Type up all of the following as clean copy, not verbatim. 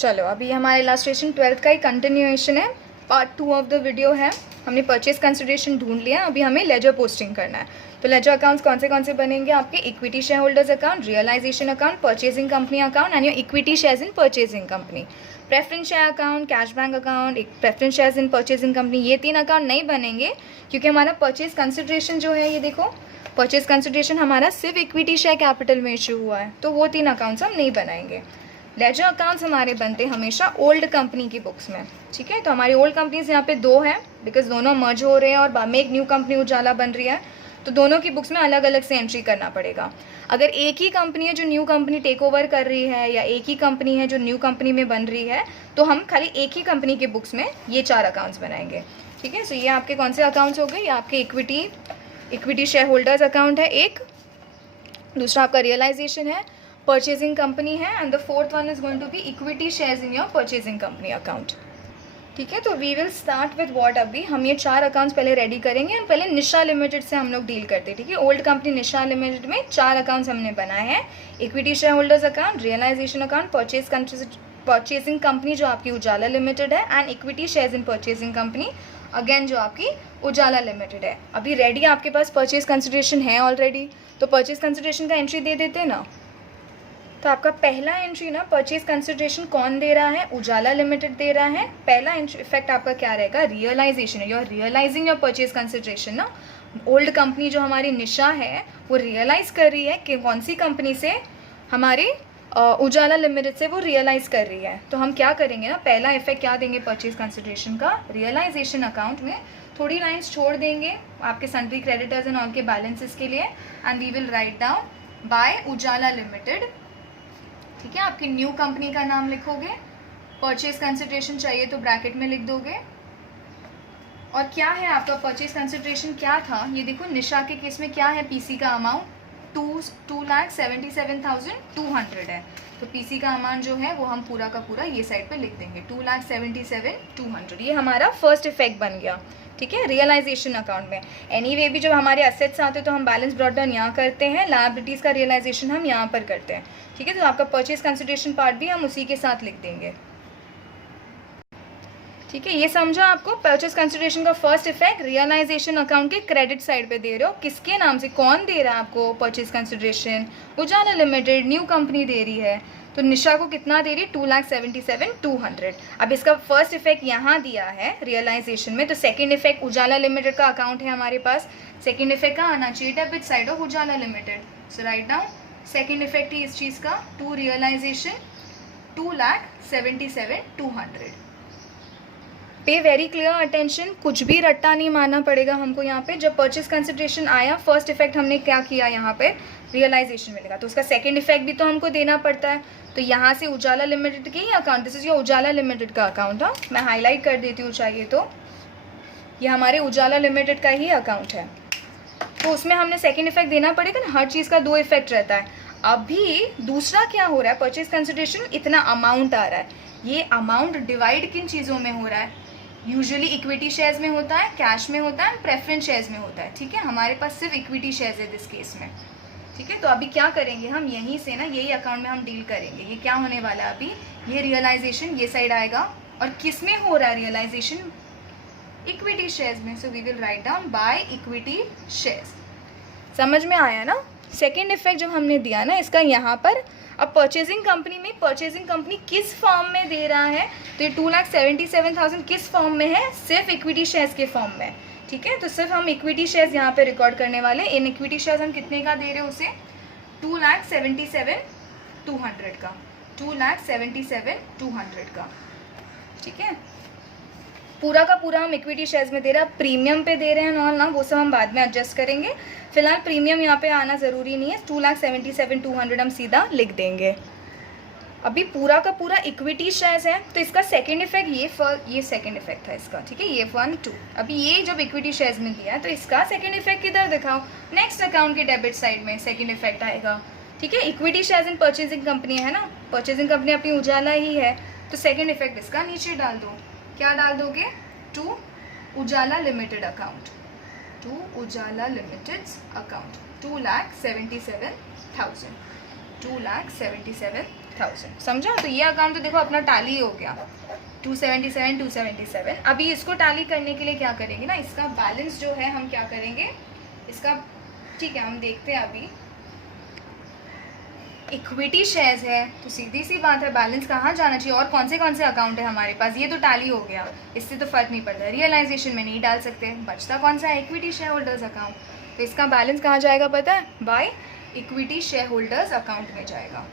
चलो अभी हमारा इलास्ट्रेशन 12th का ही कंटिन्यूएशन है, पार्ट 2 ऑफ द वीडियो है। हमने परचेज कंसिडरेशन ढूंढ लिया, अभी हमें लेजर पोस्टिंग करना है। तो लेजर अकाउंट्स कौन से बनेंगे आपके? Equity share holders account, realisation account, purchasing company account and your equity shares in purchasing company. Preference share account, cash bank account, एक preference shares in purchasing company, ये 3 account नहीं बनेंगे क्योंकि हमारा परचेज कंसिडरेशन जो है, ये देखो परचेज कंसिडरेशन हमारा सिर्फ इक्विटी शेयर कैपिटल में इशू हुआ है, तो वो 3 अकाउंट्स हम नहीं बनाएंगे। लेजर अकाउंट्स हमारे बनते हमेशा ओल्ड कंपनी की बुक्स में, ठीक है। तो हमारी ओल्ड कंपनीज यहाँ पे 2 हैं, बिकॉज दोनों मर्ज हो रहे हैं और बाद में एक न्यू कंपनी उजाला बन रही है, तो दोनों की बुक्स में अलग अलग से एंट्री करना पड़ेगा। अगर एक ही कंपनी है जो न्यू कंपनी टेक ओवर कर रही है या एक ही कंपनी है जो न्यू कंपनी में बन रही है, तो हम खाली एक ही कंपनी के बुक्स में ये 4 अकाउंट्स बनाएंगे, ठीक है। सो ये आपके कौन से अकाउंट्स हो गए? ये आपके इक्विटी शेयर होल्डर्स अकाउंट है एक, दूसरा आपका रियलाइजेशन है, परचेजिंग कंपनी है, and the fourth one is going to be equity shares in your purchasing company account, ठीक है। तो we will start with what? अभी हम ये 4 अकाउंट्स पहले रेडी करेंगे। हम पहले निशा लिमिटेड से हम लोग डील करते हैं, ठीक है। ओल्ड कंपनी निशा लिमिटेड में 4 अकाउंट्स हमने बनाए हैं, equity share holders account, realisation account, purchasing company जो आपकी उजाला लिमिटेड है, and equity shares in purchasing company again जो आपकी उजाला लिमिटेड है। अभी रेडी आपके पास परचेज कंसिडरेशन है ऑलरेडी, तो परचेज कंसिडरेशन का एंट्री दे देते हैं ना। तो आपका पहला एंट्री ना, परचेज कंसिडरेशन कौन दे रहा है? उजाला लिमिटेड दे रहा है। पहला इफेक्ट आपका क्या रहेगा? Realisation. You are realising your purchase consideration ना। ओल्ड कंपनी जो हमारी निशा है वो रियलाइज कर रही है कि कौन सी कंपनी से? हमारी उजाला लिमिटेड से वो रियलाइज कर रही है। तो हम क्या करेंगे ना, पहला इफेक्ट क्या देंगे परचेज कंसिडरेशन का? रियलाइजेशन अकाउंट में थोड़ी लाइंस छोड़ देंगे आपके सन्ड्री क्रेडिटर्स एंड ऑल के बैलेंसेस के लिए, and we will write down by Ujala limited, ठीक है। आपकी न्यू कंपनी का नाम लिखोगे, परचेज कंसिडरेशन चाहिए तो ब्रैकेट में लिख दोगे। और क्या है आपका परचेज कंसिडरेशन क्या था? ये देखो निशा के केस में क्या है, पीसी का अमाउंट 2,77,200 है। तो पीसी का अमाउंट जो है वो हम पूरा का पूरा ये साइड पे लिख देंगे, 2,77,200। ये हमारा फर्स्ट इफेक्ट बन गया, ठीक है, रियलाइजेशन अकाउंट में। एनीवे भी जब हमारे असेट्स आते हैं तो हम बैलेंस ब्रॉट डाउन यहाँ करते हैं, लायबिलिटीज़ का रियलाइजेशन हम यहाँ पर करते हैं, ठीक है। तो आपका परचेज कंसिडरेशन पार्ट भी हम उसी के साथ लिख देंगे, ठीक है। ये समझो आपको परचेज कंसिडरेशन का फर्स्ट इफेक्ट रियलाइजेशन अकाउंट के क्रेडिट साइड पे दे रहे हो। किसके नाम से? कौन दे रहा है आपको परचेज कंसिडरेशन? उजाला लिमिटेड, न्यू कंपनी दे रही है। तो निशा को कितना दे रही है? 2,77,200। अब इसका फर्स्ट इफेक्ट यहाँ दिया है रियलाइजेशन में, तो सेकंड इफेक्ट उजाला लिमिटेड का अकाउंट है हमारे पास। सेकंड इफेक्ट का आना चाहिए debit side of Ujala limited. So write down second effect ही इस चीज़ का, टू रियलाइजेशन 2,77,200। पे वेरी क्लियर अटेंशन, कुछ भी रट्टा नहीं मारना पड़ेगा हमको यहाँ पे। जब परचेज कंसिडरेशन आया, फर्स्ट इफेक्ट हमने क्या किया यहाँ पे? रियलाइजेशन मिलेगा, तो उसका सेकंड इफेक्ट भी तो हमको देना पड़ता है। तो यहाँ से उजाला लिमिटेड के ही account, this is your Ujala limited का अकाउंट। हाँ, मैं हाईलाइट कर देती हूँ चाहिए तो। ये हमारे उजाला लिमिटेड का ही अकाउंट है, तो उसमें हमने सेकेंड इफेक्ट देना पड़ेगा ना। हर चीज़ का 2 इफेक्ट रहता है। अभी दूसरा क्या हो रहा है? परचेज कंसिडरेशन इतना अमाउंट आ रहा है, ये अमाउंट डिवाइड किन चीज़ों में हो रहा है? यूजुअली इक्विटी शेयर्स में होता है, कैश में होता है, प्रेफरेंस शेयर्स में होता है, ठीक है। हमारे पास सिर्फ इक्विटी शेयर्स है दिस केस में, ठीक है। तो अभी क्या करेंगे हम? यहीं से ना यही अकाउंट में हम डील करेंगे। ये क्या होने वाला है अभी? ये रियलाइजेशन ये साइड आएगा, और किस में हो रहा है रियलाइजेशन? इक्विटी शेयर्स में। So we will write down by equity shares. समझ में आया ना? सेकेंड इफेक्ट जब हमने दिया ना इसका यहाँ पर, अब परचेजिंग कंपनी में परचेजिंग कंपनी किस फॉर्म में दे रहा है? तो ये 2,77,000 किस फॉर्म में है? सिर्फ इक्विटी शेयर्स के फॉर्म में, ठीक है। तो सिर्फ हम इक्विटी शेयर्स यहाँ पे रिकॉर्ड करने वाले। इन इक्विटी शेयर्स हम कितने का दे रहे हैं उसे? 2,77,200 का, 2,77,200 का, ठीक है। पूरा का पूरा हम इक्विटी शेयर्स में दे रहे हैं। प्रीमियम पे दे रहे हैं नॉल ना, वो सब हम बाद में एडजस्ट करेंगे। फिलहाल प्रीमियम यहाँ पे आना ज़रूरी नहीं है, 2,77,200 हम सीधा लिख देंगे। अभी पूरा का पूरा इक्विटी शेयर्स है, तो इसका सेकंड इफेक्ट ये सेकंड इफेक्ट था इसका, ठीक है। ये 1, 2 अभी ये जब इक्विटी शेयर्स में दिया है तो इसका सेकंड इफेक्ट किधर दिखाओ? नेक्स्ट अकाउंट के डेबिट साइड में सेकंड इफेक्ट आएगा, ठीक है। Equity shares in purchasing company है ना, परचेजिंग कंपनी अपनी उजाला ही है, तो सेकंड इफेक्ट इसका नीचे डाल दो। क्या डाल दोगे? To Ujala limited account, to Ujala limited account 2,77,000, 2,77,000। 277,000, समझा। तो ये अकाउंट तो देखो अपना टैली हो गया 277। अभी इसको टैली करने के लिए क्या करेंगे ना, इसका बैलेंस जो है हम क्या करेंगे इसका, ठीक है हम देखते हैं। अभी इक्विटी शेयर्स है तो सीधी सी बात है बैलेंस कहाँ जाना चाहिए, और कौन से अकाउंट है हमारे पास, ये तो टैली हो गया, इससे तो फर्क नहीं पड़ता। रियलाइजेशन में नहीं डाल सकते, बचता कौन सा है, इक्विटी शेयर होल्डर्स अकाउंट। तो इसका बैलेंस कहाँ जाएगा पता है, by equity share holders account में जाएगा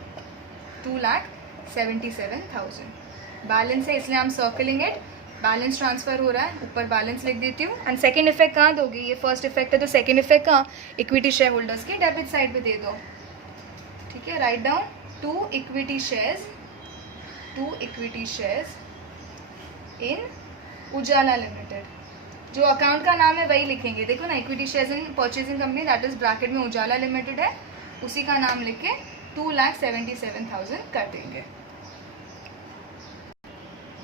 2,77,000 बैलेंस है, इसलिए हम सर्कलिंग इट, बैलेंस ट्रांसफर हो रहा है, ऊपर बैलेंस लिख देती हूँ। एंड सेकंड इफेक्ट कहाँ दोगे, ये फर्स्ट इफेक्ट है तो सेकंड इफेक्ट कहाँ, इक्विटी शेयर होल्डर्स के डेबिट साइड पे दे दो, ठीक है। राइट डाउन 2 इक्विटी शेयर्स इन उजाला लिमिटेड, जो अकाउंट का नाम है वही लिखेंगे, देखो ना, equity shares in purchasing company, that is bracket में उजाला लिमिटेड है, उसी का नाम लिख के 2,77,000 कर देंगे।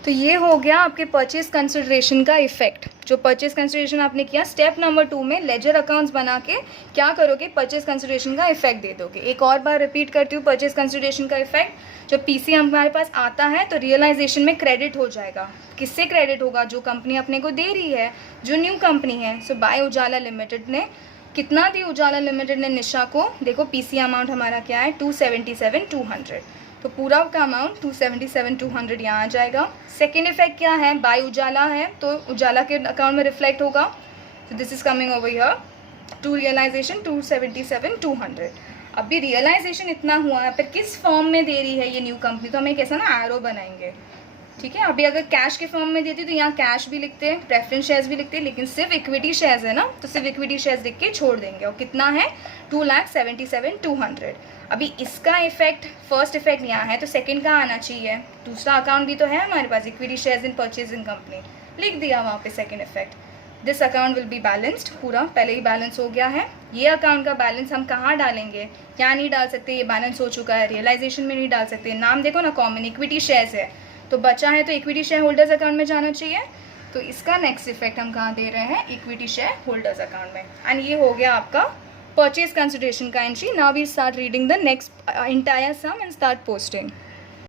तो ये हो गया आपके परचेज कंसिडरेशन का इफेक्ट। जो परचेज कंसिडरेशन आपने किया, स्टेप नंबर 2 में लेजर अकाउंट्स बना के क्या करोगे, परचेज कंसिडरेशन का इफेक्ट दे दोगे। एक और बार रिपीट करती हूँ, परचेज कंसिडरेशन का इफेक्ट, जब पीसी हमारे पास आता है तो रियलाइजेशन में क्रेडिट हो जाएगा। किससे क्रेडिट होगा, जो कंपनी अपने को दे रही है, जो न्यू कंपनी है। सो बाय उजाला लिमिटेड ने कितना दी, उजाला लिमिटेड ने निशा को, देखो पीसी अमाउंट हमारा क्या है 277,200, तो पूरा का अमाउंट 277,200 यहाँ आ जाएगा। सेकेंड इफेक्ट क्या है, बाय उजाला है तो उजाला के अकाउंट में रिफ्लेक्ट होगा, तो this is coming over here to realisation 277,200। अभी रियलाइजेशन इतना हुआ है, पर किस फॉर्म में दे रही है ये न्यू कंपनी, तो हम एक ऐसा ना एरो बनाएंगे, ठीक है। अभी अगर कैश के फॉर्म में देती तो यहाँ कैश भी लिखते हैं, प्रेफरेंस शेयर्स भी लिखते हैं, लेकिन सिर्फ इक्विटी शेयर्स है ना, तो सिर्फ इक्विटी शेयर्स लिख के छोड़ देंगे। और कितना है 2,77,200। अभी इसका इफेक्ट, फर्स्ट इफेक्ट यहाँ है तो सेकंड का आना चाहिए, दूसरा अकाउंट भी तो है हमारे पास, equity shares in purchasing company, लिख दिया वहाँ पे second effect. This account will be balanced, पूरा पहले ही बैलेंस हो गया है। ये अकाउंट का बैलेंस हम कहाँ डालेंगे, क्या नहीं डाल सकते, ये बैलेंस हो चुका है, रियलाइजेशन में नहीं डाल सकते। नाम देखो ना, कॉमन इक्विटी शेयर्स है तो बचा है तो इक्विटी शेयर होल्डर्स अकाउंट में जाना चाहिए। तो इसका नेक्स्ट इफेक्ट हम कहाँ दे रहे हैं, इक्विटी शेयर होल्डर्स अकाउंट में। एंड ये हो गया आपका परचेज कंसिडरेशन का entry. Now we start reading the next entire sum and start posting.